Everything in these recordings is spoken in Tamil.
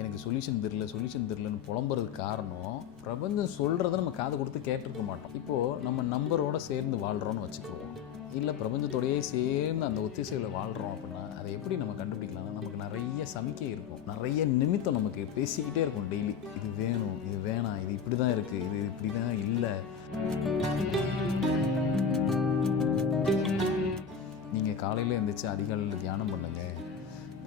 எனக்கு சொல்யூஷன் தெரிலன்னு புலம்புறதுக்கு காரணம், பிரபஞ்சம் சொல்கிறத நம்ம காது கொடுத்து கேட்டிருக்க மாட்டோம். இப்போது நம்ம நம்பரோடு சேர்ந்து வாழ்கிறோன்னு வச்சுக்குவோம். இல்லை பிரபஞ்சத்தோடையே சேர்ந்து அந்த ஒத்திசைவில் வாழ்கிறோம் அப்படின்னா அதை எப்படி நம்ம கண்டுபிடிக்கலாம்னா, நமக்கு நிறைய சமிக்கை இருக்கும், நிறைய நிமித்தம் நமக்கு பேசிக்கிட்டே இருக்கும் டெய்லி. இது வேணும், இது வேணாம், இது இப்படி தான் இருக்குது, இது இப்படி தான் இல்லை. நீங்கள் காலையில் எழுந்திரிச்சு அதிகாலையில் தியானம் பண்ணுங்கள்,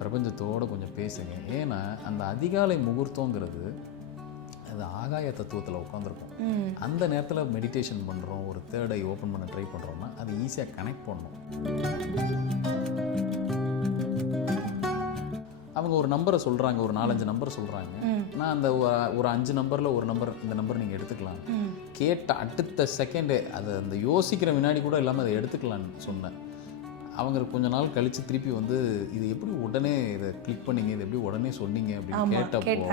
பிரபஞ்சத்தோடு கொஞ்சம் பேசுங்க. ஏன்னா அந்த அதிகாலை முகூர்த்தங்கிறது அது ஆகாய தத்துவத்தில் உட்காந்துருக்கும். அந்த நேரத்தில் மெடிடேஷன் பண்ணுறோம், ஒரு தேர்ட் ஐ ஓப்பன் பண்ண ட்ரை பண்ணுறோம்னா அது ஈஸியாக கனெக்ட் பண்ணணும். அவங்க ஒரு நம்பரை சொல்கிறாங்க, ஒரு 4-5 நம்பர் சொல்கிறாங்க. நான் அந்த ஒரு 5 நம்பரில் ஒரு நம்பர், இந்த நம்பர் நீங்கள் எடுத்துக்கலாம் கேட்ட அடுத்த செகண்டே அதை அந்த யோசிக்கிற வினாடி கூட இல்லாமல் அதை எடுத்துக்கலான்னு சொன்னேன். அவங்க கொஞ்ச நாள் கழித்து திருப்பி வந்து இது எப்படி உடனே இதை கிளிக் பண்ணிங்க, இது எப்படி உடனே சொன்னீங்க அப்படின்னு கேட்டப்போ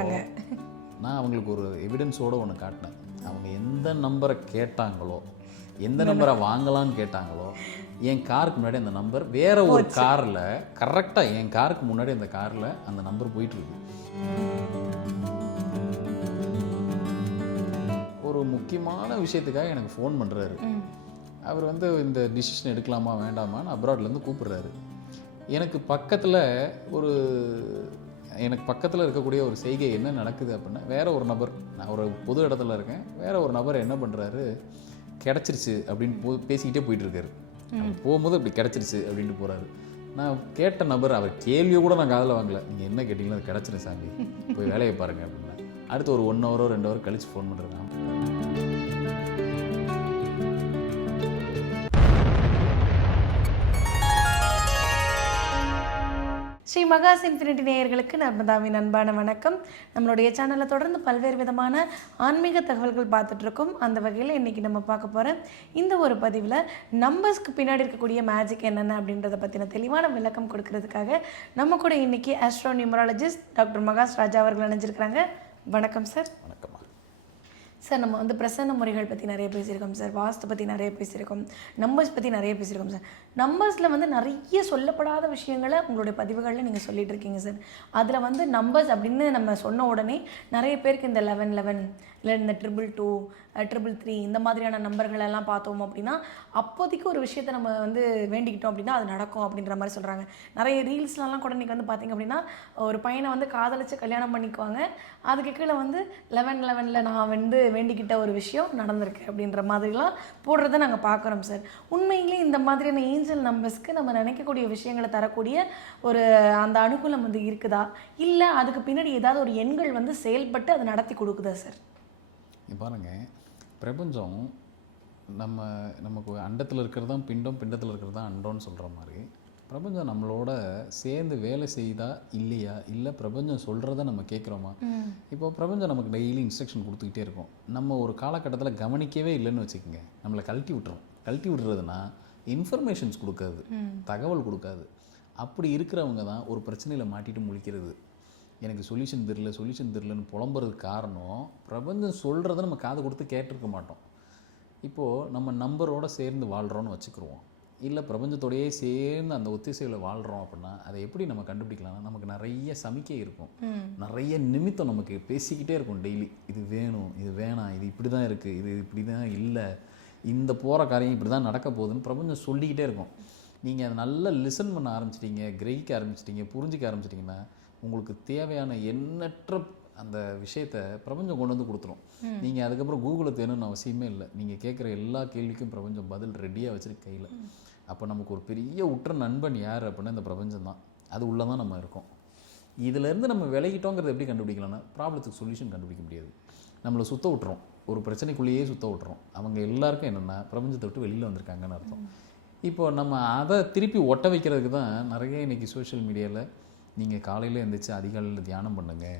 நான் அவங்களுக்கு ஒரு எவிடன்ஸோடு ஒன்று காட்டினேன். அவங்க எந்த நம்பரை கேட்டாங்களோ, எந்த நம்பரை வாங்கலான்னு கேட்டாங்களோ, என் காருக்கு முன்னாடி அந்த நம்பர் வேறு ஒரு காரில் கரெக்டாக என் காருக்கு முன்னாடி அந்த காரில் அந்த நம்பர் போயிட்டுருக்கு. ஒரு முக்கியமான விஷயத்துக்காக எனக்கு ஃபோன் பண்ணுறாரு. அவர் வந்து இந்த டிசிஷன் எடுக்கலாமா வேண்டாமான்னு அப்ராட்லேருந்து கூப்பிடுறாரு. எனக்கு பக்கத்தில் இருக்கக்கூடிய ஒரு செய்கை என்ன நடக்குது அப்படின்னா, வேறு ஒரு நபர், நான் ஒரு பொது இடத்துல இருக்கேன், வேறு ஒரு நபர் என்ன பண்ணுறாரு, கிடச்சிருச்சு அப்படின்னு பேசிக்கிட்டே போயிட்டுருக்காரு. போகும்போது அப்படி கிடச்சிருச்சு அப்படின்ட்டு போகிறாரு. நான் கேட்ட நபர் அவர் கேள்வியை கூட நான் காதில் வாங்கலை. நீங்கள் என்ன கேட்டிங்களோ அது கிடச்சிரு சாமி, போய் வேலையை பாருங்கள் அப்படின்னா. அடுத்து ஒரு 1 ஹவரோ 2 ஹவர் கழித்து ஃபோன் பண்ணுறேன். ஸ்ரீ மகாஸ் இன்ஃபினிட்டி நேயர்களுக்கு நர்மதாவின் அன்பான வணக்கம். நம்மளுடைய சேனலில் தொடர்ந்து பல்வேறு விதமான ஆன்மீக தகவல்கள் பார்த்துட்ருக்கோம். அந்த வகையில் இன்றைக்கி நம்ம பார்க்க போகிற இந்த ஒரு பதிவில் நம்பர்ஸ்க்கு பின்னாடி இருக்கக்கூடிய மேஜிக் என்னென்ன அப்படின்றத பற்றின தெளிவான விளக்கம் கொடுக்கறதுக்காக நம்ம கூட இன்றைக்கி ஆஸ்ட்ரோ நியூமராலஜிஸ்ட் டாக்டர் மகாஸ் ராஜா அவர்கள் இணைஞ்சிருக்கிறாங்க. வணக்கம் சார். வணக்கம் சார். நம்ம வந்து பிரசன்ன முறைகள் பற்றி நிறைய பேசியிருக்கோம் சார், வாஸ்து பற்றி நிறைய பேசியிருக்கோம், நம்பர்ஸ் பற்றி நிறைய பேசியிருக்கோம் சார். நம்பர்ஸில் வந்து நிறைய சொல்லப்படாத விஷயங்களை உங்களுடைய பதிவுகளில் நீங்கள் சொல்லிட்டு இருக்கீங்க சார். அதில் வந்து நம்பர்ஸ் அப்படின்னு நம்ம சொன்ன உடனே நிறைய பேருக்கு இந்த 1111 இல்லை இந்த 222 333 இந்த மாதிரியான நம்பர்கள் எல்லாம் பார்த்தோம் அப்படின்னா அப்போதைக்கு ஒரு விஷயத்தை நம்ம வந்து வேண்டிக்கிட்டோம் அப்படின்னா அது நடக்கும் அப்படின்ற மாதிரி சொல்கிறாங்க. நிறைய ரீல்ஸ்லாம் கூட இன்றைக்கி வந்து பார்த்திங்க அப்படின்னா ஒரு பையனை வந்து காதலிச்சு கல்யாணம் பண்ணிக்குவாங்க, அதுக்கு கீழே வந்து 1111 நான் வந்து வேண்டிக்கிட்ட ஒரு விஷயம் நடந்திருக்கு அப்படின்ற மாதிரிலாம் போடுறத நாங்கள் பார்க்குறோம் சார். உண்மையிலே இந்த மாதிரியான ஏஞ்சல் நம்பர்ஸ்க்கு நம்ம நினைக்கக்கூடிய விஷயங்களை தரக்கூடிய ஒரு அந்த அனுகூலம் வந்து இருக்குதா, இல்லை அதுக்கு பின்னாடி ஏதாவது ஒரு எண்கள் வந்து செயல்பட்டு அதை நடத்தி கொடுக்குதா சார்? பாருங்க, பிரபஞ்சம் நமக்கு அண்டத்தில் இருக்கிறது தான் பிண்டம், பிண்டத்தில் இருக்கிறது தான் அண்டம்னு சொல்கிற மாதிரி பிரபஞ்சம் நம்மளோட சேர்ந்து வேலை செய்தா இல்லையா, இல்லை பிரபஞ்சம் சொல்கிறத நம்ம கேட்குறோமா. இப்போ பிரபஞ்சம் நமக்கு டெய்லி இன்ஸ்ட்ரக்ஷன் கொடுத்துக்கிட்டே இருக்கும். நம்ம ஒரு காலகட்டத்தில் கவனிக்கவே இல்லைன்னு வச்சுக்கோங்க, நம்மளை கழட்டி விட்டுறதுனா இன்ஃபர்மேஷன்ஸ் கொடுக்காது, தகவல் கொடுக்காது. அப்படி இருக்கிறவங்க தான் ஒரு பிரச்சனையில் மாட்டிட்டு முழிக்கிறது. எனக்கு சொல்யூஷன் தெரிலன்னு புலம்புறதுக்கு காரணம், பிரபஞ்சம் சொல்கிறத நம்ம காது கொடுத்து கேட்டிருக்க மாட்டோம். இப்போது நம்ம நம்பரோடு சேர்ந்து வாழ்கிறோன்னு வச்சுக்கிருவோம். இல்லை பிரபஞ்சத்தோடையே சேர்ந்து அந்த ஒத்திசைவில் வாழ்கிறோம் அப்படின்னா அதை எப்படி நம்ம கண்டுபிடிக்கலாம்னா, நமக்கு நிறைய சமிக்கை இருக்கும், நிறைய நிமித்தம் நமக்கு பேசிக்கிட்டே இருக்கும் டெய்லி. இது வேணும், இது வேணாம், இது இப்படி தான் இருக்குது, இது இப்படி தான் இல்லை, இந்த போகிற காரியம் இப்படி தான் நடக்க போகுதுன்னு பிரபஞ்சம் சொல்லிக்கிட்டே இருக்கும். நீங்கள் அதை நல்லா லிசன் பண்ண ஆரம்பிச்சிட்டிங்க, கிரகிக்க ஆரம்பிச்சிட்டிங்க, புரிஞ்சிக்க ஆரம்பிச்சிட்டிங்கன்னா உங்களுக்கு தேவையான எண்ணற்ற அந்த விஷயத்தை பிரபஞ்சம் கொண்டு வந்து கொடுத்துரும். நீங்கள் அதுக்கப்புறம் கூகுளை தேடணும்னு அவசியமே இல்லை. நீங்கள் கேட்குற எல்லா கேள்விக்கும் பிரபஞ்சம் பதில் ரெடியாக வச்சுருக்கு கையில். அப்போ நமக்கு ஒரு பெரிய உற்ற நண்பன் யார் அப்படின்னா இந்த பிரபஞ்சம் தான். அது உள்ளே தான் நம்ம இருக்கோம். இதிலேருந்து நம்ம விலகிட்டோங்கிறத எப்படி கண்டுபிடிக்கலாம்னா, ப்ராப்ளத்துக்கு சொல்யூஷன் கண்டுபிடிக்க முடியாது. நம்மளை சுத்த விட்டுறோம், ஒரு பிரச்சனைக்குள்ளேயே சுத்த விட்டுறோம். அவங்க எல்லாருக்கும் என்னென்னா பிரபஞ்சத்தை விட்டு வெளியில் வந்திருக்காங்கன்னு அர்த்தம். இப்போது நம்ம அதை திருப்பி ஒட்ட வைக்கிறதுக்கு தான் நிறைய இன்றைக்கி சோஷியல் மீடியாவில் நீங்கள் காலையில் எழுந்திரிச்சு அதிகாலையில் தியானம் பண்ணுங்கள்,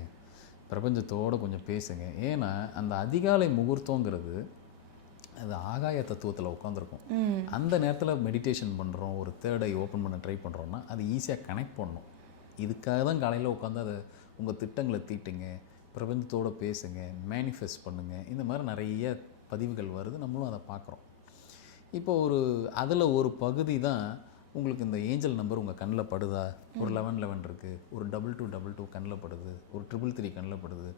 பிரபஞ்சத்தோடு கொஞ்சம் பேசுங்க. ஏன்னா அந்த அதிகாலை முகூர்த்தங்கிறது அது ஆகாய தத்துவத்தில் உட்காந்துருக்கும். அந்த நேரத்தில் மெடிடேஷன் பண்ணுறோம், ஒரு தேர்ட் ஐ ஓப்பன் பண்ண ட்ரை பண்ணுறோன்னா அது ஈஸியாக கனெக்ட் பண்ணணும். இதுக்காக தான் காலையில் உட்காந்து அதை உங்கள் திட்டங்களை தீட்டுங்க, பிரபஞ்சத்தோடு பேசுங்க, மேனிஃபெஸ்ட் பண்ணுங்கள். இந்த மாதிரி நிறைய பதிவுகள் வருது, நம்மளும் அதை பார்க்குறோம். இப்போ அதில் ஒரு பகுதி தான் உங்களுக்கு இந்த ஏஞ்சல் நம்பர் உங்கள் கண்ணில் படுதா, ஒரு 1111 இருக்குது, ஒரு 2222 கண்ணில் படுது, ஒரு 333 கண்ணில் படுது,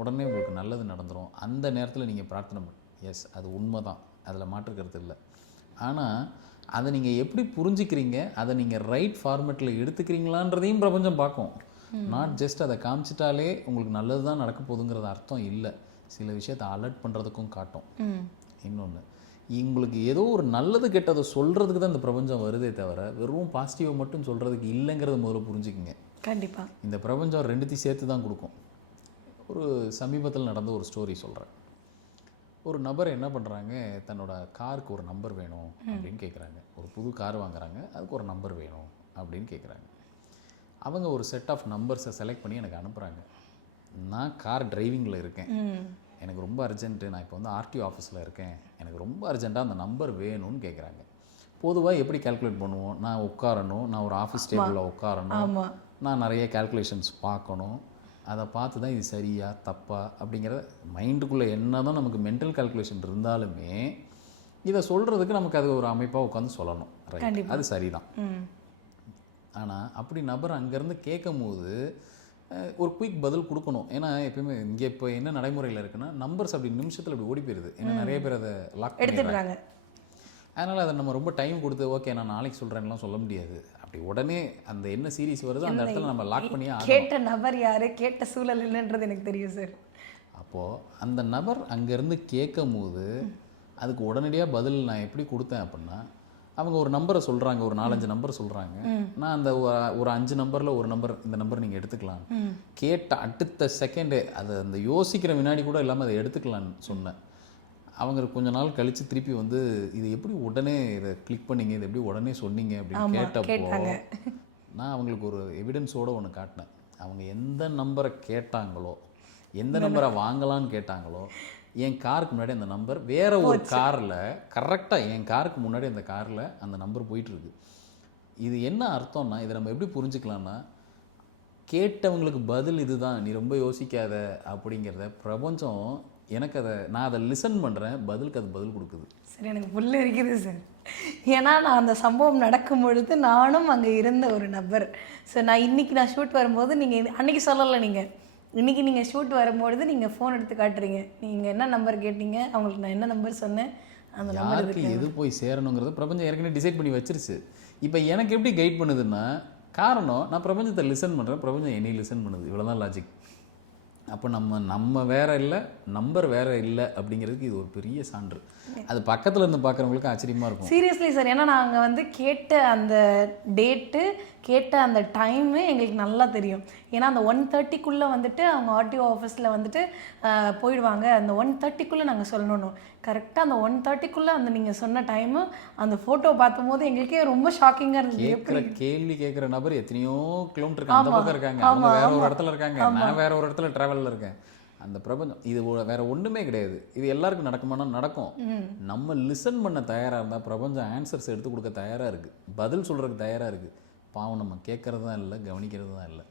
உடனே உங்களுக்கு நல்லது நடந்துடும். அந்த நேரத்தில் நீங்கள் பிரார்த்தனை எஸ், அது உண்மை தான், அதில் மாற்றுக்கிறது இல்லை. ஆனால் அதை நீங்கள் எப்படி புரிஞ்சுக்கிறீங்க, அதை நீங்கள் ரைட் ஃபார்மேட்டில் எடுத்துக்கிறீங்களான்றதையும் பிரபஞ்சம் பார்க்கும். நாட் ஜஸ்ட் அதை காமிச்சிட்டாலே உங்களுக்கு நல்லது தான் நடக்க போகுதுங்கிறது அர்த்தம் இல்லை. சில விஷயத்தை அலர்ட் பண்ணுறதுக்கும் காட்டும். இன்னொன்று, உங்களுக்கு ஏதோ ஒரு நல்லது கெட்டதை சொல்கிறதுக்கு தான் இந்த பிரபஞ்சம் வருதே தவிர வெறும் பாசிட்டிவை மட்டும் சொல்கிறதுக்கு இல்லைங்கிறத முதல்ல புரிஞ்சுக்குங்க. கண்டிப்பாக இந்த பிரபஞ்சம் ரெண்டுத்தையும் சேர்த்து தான் கொடுக்கும். ஒரு சமீபத்தில் நடந்த ஒரு ஸ்டோரி சொல்கிறேன். ஒரு நபர் என்ன பண்ணுறாங்க, தன்னோட காருக்கு ஒரு நம்பர் வேணும் அப்படின்னு கேட்குறாங்க. ஒரு புது கார் வாங்குறாங்க, அதுக்கு ஒரு நம்பர் வேணும் அப்படின்னு கேட்குறாங்க. அவங்க ஒரு செட் ஆஃப் நம்பர்ஸை செலக்ட் பண்ணி எனக்கு அனுப்புகிறாங்க. நான் கார் டிரைவிங்கில் இருக்கேன், எனக்கு ரொம்ப அர்ஜென்ட்டு, நான் இப்போ வந்து ஆர்டிஓ ஆஃபீஸில் இருக்கேன், எனக்கு ரொம்ப அர்ஜென்ட்டாக அந்த நம்பர் வேணும்னு கேட்குறாங்க. பொதுவாக எப்படி கால்குலேட் பண்ணுவோம், நான் உட்காரணும், நான் ஒரு ஆஃபீஸ் டேபிளில் உட்காரணும், நான் நிறைய கால்குலேஷன்ஸ் பார்க்கணும், அதை பார்த்து தான் இது சரியா தப்பா அப்படிங்கிறத மைண்டுக்குள்ளே என்ன தான் நமக்கு மென்டல் கால்குலேஷன் இருந்தாலுமே இதை சொல்கிறதுக்கு நமக்கு அது ஒரு அமைப்பாக உட்காந்து சொல்லணும். ரைட், அது சரிதான். ஆனால் அப்படி நபர் அங்கேருந்து கேட்கும் போது ஒரு குயிக் பதில் கொடுக்கணும். ஏன்னா எப்பயுமே இங்கே இப்போ என்ன நடைமுறையில் இருக்குன்னா, நம்பர்ஸ் அப்படி நிமிஷத்தில் அப்படி ஓடி போயிடுது. ஏன்னா நிறைய பேர் அதை லாக் பண்ணிடுறாங்க. அதனால் அதை நம்ம ரொம்ப டைம் கொடுத்து ஓகே நான் நாளைக்கு சொல்கிறேன்லாம் சொல்ல முடியாது. அப்படி உடனே அந்த என்ன சீரிஸ் வருதோ அந்த இடத்துல நம்ம லாக் பண்ணியே கேட்ட நபர் யார், கேட்ட சூழல் என்னன்றது எனக்கு தெரியும் சார். அப்போது அந்த நபர் அங்கேருந்து கேட்கும் போது அதுக்கு உடனடியாக பதில் நான் எப்படி கொடுத்தேன் அப்படின்னா, அவங்க ஒரு நம்பரை சொல்கிறாங்க, ஒரு 4-5 நம்பர் சொல்கிறாங்க. நான் அந்த ஒரு 5 நம்பரில் ஒரு நம்பர், இந்த நம்பர் நீங்கள் எடுத்துக்கலாம் கேட்ட அடுத்த செகண்டே, அதை அந்த யோசிக்கிற வினாடி கூட இல்லாமல் அதை எடுத்துக்கலான்னு சொன்னேன். அவங்க கொஞ்ச நாள் கழித்து திருப்பி வந்து இது எப்படி உடனே இதை கிளிக் பண்ணீங்க, இது எப்படி உடனே சொன்னீங்க அப்படின்னு கேட்டப்போ நான் அவங்களுக்கு ஒரு எவிடன்ஸோடு ஒன்று காட்டினேன். அவங்க எந்த நம்பரை கேட்டாங்களோ, எந்த நம்பரை வாங்கலான்னு கேட்டாங்களோ, என் காருக்கு முன்னாடி அந்த நம்பர் வேறு ஒரு காரில் கரெக்டாக என் காருக்கு முன்னாடி அந்த காரில் அந்த நம்பர் போயிட்டுருக்கு. இது என்ன அர்த்தம்னா, இதை நம்ம எப்படி புரிஞ்சுக்கலாம்னா, கேட்டவங்களுக்கு பதில் இதுதான், நீ ரொம்ப யோசிக்காத அப்படிங்கிறத பிரபஞ்சம் எனக்கு நான் அதை லிசன் பண்ணுறேன், பதிலுக்கு அது பதில் கொடுக்குது. சரி, எனக்கு புல் இருக்குது சார். ஏன்னா நான் அந்த சம்பவம் நடக்கும் பொழுது நானும் அங்கே இருந்த ஒரு நபர். ஸோ நான் இன்றைக்கி ஷூட் வரும்போது நீங்கள் அன்றைக்கி சொல்லலை, நீங்கள் இன்றைக்கி நீங்கள் ஷூட் வரும்பொழுது நீங்கள் ஃபோன் எடுத்து காட்டுறீங்க, நீங்கள் என்ன நம்பர் கேட்டீங்க, அவங்களுக்கு நான் என்ன நம்பர் சொன்னேன், அந்த நம்பருக்கு எது போய் சேரணுங்கிறது பிரபஞ்சம் ஏற்கனவே டிசைட் பண்ணி வச்சிருச்சு. இப்போ எனக்கு எப்படி கைட் பண்ணுதுன்னா, காரணம் நான் பிரபஞ்சத்தை லிசன் பண்ணுறேன், பிரபஞ்சம் என்னை லிசன் பண்ணுது. இவ்வளோதான் லாஜிக். அப்போ நம்ம வேற இல்லை, நம்பர் வேற இல்லை அப்படிங்கிறதுக்கு இது ஒரு பெரிய சான்று. அது பக்கத்தில் இருந்து பார்க்குறவங்களுக்கு ஆச்சரியமாக இருக்கும். Seriously sir. ஏன்னா நாங்கள் வந்து கேட்ட அந்த டேட்டு, கேட்ட அந்த டைமு எங்களுக்கு நல்லா தெரியும். ஏன்னா அந்த 1:30க்குள்ளே வந்துட்டு அவங்க ஆர்டிஓ ஆஃபீஸில் வந்துட்டு போயிடுவாங்க. அந்த 1:30க்குள்ளே நாங்கள் சொல்லணும். கரெக்டாக அந்த 1:30க்குள்ளே அந்த நீங்கள் சொன்ன டைமு, அந்த ஃபோட்டோ பார்த்தபோது எங்களுக்கே ரொம்ப ஷாக்கிங்காக இருந்தது. கேள்வி கேட்குற நபர் எத்தனையோ கிலோமீட்டருக்கு அந்த பக்கம் இருக்காங்க, அவங்க வேற ஒரு இடத்துல இருக்காங்க, நான் வேற ஒரு இடத்துல ட்ராவலில் இருக்கேன். அந்த பிரபஞ்சம் இது வேற ஒன்றுமே கிடையாது. இது எல்லாருக்கும் நடக்குமானா நடக்கும். நம்ம லிசன் பண்ண தயாராக இருந்தால் பிரபஞ்சம் ஆன்சர்ஸ் எடுத்து கொடுக்க தயாராக இருக்குது, பதில் சொல்கிறதுக்கு தயாராக இருக்குது. பாவம் நம்ம கேட்குறது தான் இல்லை, கவனிக்கிறது தான் இல்லை.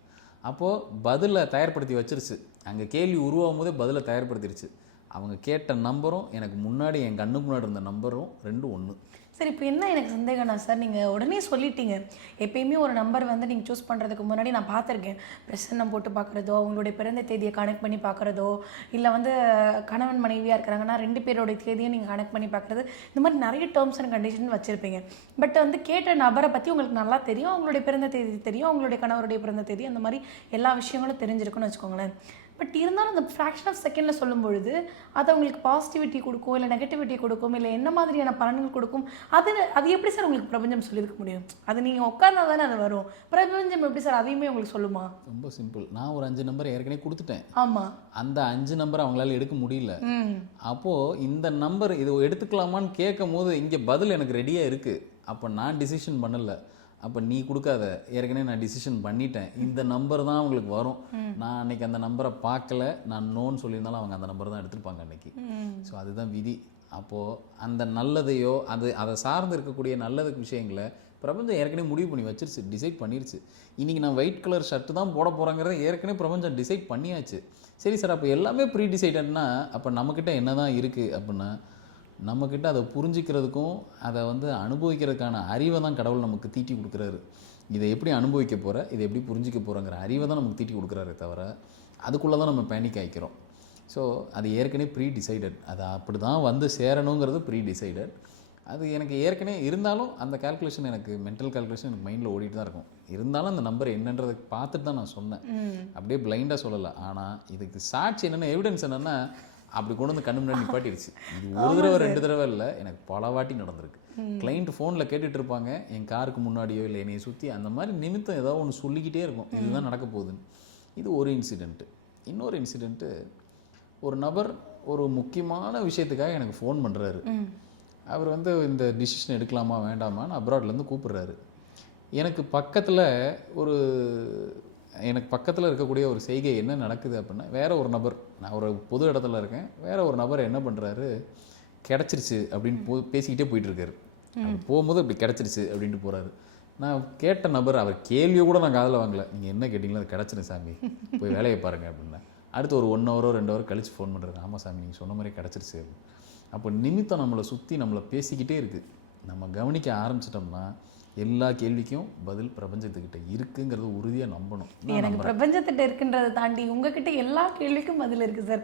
அப்போது பதிலை தயார்படுத்தி வச்சிருச்சு. அங்கே கேள்வி உருவாகும் போதே பதிலை தயார்படுத்திருச்சு. அவங்க கேட்ட நம்பரும் எனக்கு முன்னாடி என் கண்ணுக்கு முன்னாடி இருந்த நம்பரும் ரெண்டும் ஒன்று. சார், இப்போ என்ன எனக்கு சந்தேகம்னா சார், நீங்கள் உடனே சொல்லிட்டீங்க. எப்பயுமே ஒரு நம்பர் வந்து நீங்கள் சூஸ் பண்ணுறதுக்கு முன்னாடி நான் பார்த்துருக்கேன், பிரசன்னம் போட்டு பார்க்குறதோ, அவங்களுடைய பிறந்த தேதியை கனெக்ட் பண்ணி பார்க்குறதோ, இல்லை வந்து கணவன் மனைவியாக இருக்கிறாங்கன்னா 2 பேரோடைய தேதியை நீங்கள் கனெக்ட் பண்ணி பார்க்குறது, இந்த மாதிரி நிறைய டேர்ம்ஸ் அண்ட் கண்டிஷன் வச்சுருப்பீங்க. பட் வந்து கேட்ட நபரை பற்றி உங்களுக்கு நல்லா தெரியும், அவங்களுடைய பிறந்த தேதி தெரியும், அவங்களுடைய கணவருடைய பிறந்த தேதி, அந்த மாதிரி எல்லா விஷயங்களும் தெரிஞ்சிருக்குன்னு வச்சுக்கோங்களேன். பட் இருந்தாலும் அந்த ஃப்ராக்ஷன் ஆஃப் செகண்டில் சொல்லும் பொழுது அது அவங்களுக்கு பாசிட்டிவிட்டி கொடுக்கும், இல்லை நெகட்டிவிட்டி கொடுக்கும், இல்லை என்ன மாதிரியான பலன்கள் கொடுக்கும், அது எப்படி சார் உங்களுக்கு பிரபஞ்சம் சொல்லியிருக்க முடியும்? அது நீங்கள் உட்கார்ந்தா தானே அது வரும். பிரபஞ்சம் எப்படி சார் அதையுமே உங்களுக்கு சொல்லுமா? ரொம்ப சிம்பிள். நான் ஒரு 5 நம்பர் ஏற்கனவே கொடுத்துட்டேன். ஆமாம், அந்த 5 நம்பர் அவங்களால எடுக்க முடியல. அப்போது இந்த நம்பர் இது எடுத்துக்கலாமான்னு கேட்கும் போது இங்கே பதில் எனக்கு ரெடியாக இருக்குது. அப்போ நான் டிசிஷன் பண்ணலை. அப்போ நீ கொடுக்காத, ஏற்கனவே நான் டிசிஷன் பண்ணிட்டேன், இந்த நம்பர் தான் அவங்களுக்கு வரும். நான் அன்றைக்கி அந்த நம்பரை பார்க்கல, நான் நோன்னு சொல்லியிருந்தாலும் அவங்க அந்த நம்பர் தான் எடுத்துருப்பாங்க அன்றைக்கி. ஸோ அதுதான் விதி. அப்போது அந்த நல்லதையோ அதை சார்ந்து இருக்கக்கூடிய நல்லது விஷயங்களை பிரபஞ்சம் ஏற்கனவே முடிவு பண்ணி வச்சிருச்சு, டிசைட் பண்ணிருச்சு. இன்றைக்கி நான் ஒயிட் கலர் ஷர்ட்டு தான் போட போகிறேங்கிறத ஏற்கனவே பிரபஞ்சம் டிசைட் பண்ணியாச்சு. சரி சார், அப்போ எல்லாமே ப்ரீ டிசைடட்னா அப்போ நம்மக்கிட்ட என்ன தான் இருக்குது அப்படின்னா, நம்மக்கிட்ட அதை புரிஞ்சிக்கிறதுக்கும் அதை வந்து அனுபவிக்கிறதுக்கான அறிவை தான் கடவுள் நமக்கு தீட்டி கொடுக்குறாரு. இதை எப்படி அனுபவிக்க போகிற, இதை எப்படி புரிஞ்சிக்க போகிறோங்கிற அறிவை தான் நமக்கு தீட்டி கொடுக்குறாரே தவிர அதுக்குள்ளே தான் நம்ம பேனிக் ஆகிக்கிறோம். ஸோ அது ஏற்கனவே ப்ரீ டிசைடட், அது அப்படி தான் வந்து சேரணுங்கிறது ப்ரீ டிசைடட். அது எனக்கு ஏற்கனவே இருந்தாலும் அந்த கால்குலேஷன், எனக்கு மென்டல் கால்குலேஷன் எனக்கு மைண்டில் ஓடிட்டு தான் இருக்கும். இருந்தாலும் அந்த நம்பர் என்னன்றதை பார்த்துட்டு தான் நான் சொன்னேன், அப்படியே பிளைண்டாக சொல்லலை. ஆனால் இதுக்கு சாட்சி என்னென்னா, எவிடன்ஸ் என்னென்னா, அப்படி கொண்டு வந்து கண்ணு முன்னாடி நிப்பாட்டிடுச்சு. இது ஒரு தடவை 2 தடவை இல்லை, எனக்கு பல வாட்டி நடந்திருக்கு. கிளைண்ட் ஃபோனில் கேட்டுட்டு இருப்பாங்க, என் காருக்கு முன்னாடியோ இல்லை என்னையை சுற்றி அந்த மாதிரி நிமித்தம் ஏதோ ஒன்று சொல்லிக்கிட்டே இருக்கும், இதுதான் நடக்க போகுதுன்னு. இது ஒரு இன்சிடெண்ட்டு. இன்னொரு இன்சிடெண்ட்டு, ஒரு நபர் ஒரு முக்கியமான விஷயத்துக்காக எனக்கு ஃபோன் பண்ணுறாரு. அவர் வந்து இந்த டிசிஷன் எடுக்கலாமா வேண்டாமான்னு அப்ராட்லேருந்து கூப்பிடுறாரு. எனக்கு பக்கத்தில் இருக்கக்கூடிய ஒரு செய்கை என்ன நடக்குது அப்படின்னா, வேற ஒரு நபர், நான் ஒரு பொது இடத்துல இருக்கேன், வேற ஒரு நபர் என்ன பண்ணுறாரு, கிடச்சிருச்சு அப்படின்னு பேசிக்கிட்டே போயிட்டுருக்காரு. போகும்போது அப்படி கிடச்சிருச்சு அப்படின்ட்டு போகிறாரு. நான் கேட்ட நபர், அவர் கேள்வியை கூட நான் காதில் வாங்கலை. நீங்கள் என்ன கேட்டிங்களோ அது கிடச்சிரு சாமி, போய் வேலையை பாருங்கள் அப்படின்னேன். அடுத்து ஒரு 1 ஹவரோ 2 ஹவர் கழித்து ஃபோன் பண்ணுறாரு, ஆமாம் சாமி நீங்கள் சொன்ன மாதிரி கிடச்சிருச்சு. அப்போ நிமித்தம் நம்மளை சுற்றி நம்மளை பேசிக்கிட்டே இருக்குது. நம்ம கவனிக்க ஆரம்பிச்சிட்டோம்னா எல்லா கேள்விக்கும் பதில் பிரபஞ்சத்துக்கிட்ட இருக்குங்கிறத உறுதியாக நம்பணும். எனக்கு பிரபஞ்சத்திட்ட இருக்குன்றதை தாண்டி உங்ககிட்ட எல்லா கேள்விக்கும் பதில் இருக்குது சார்.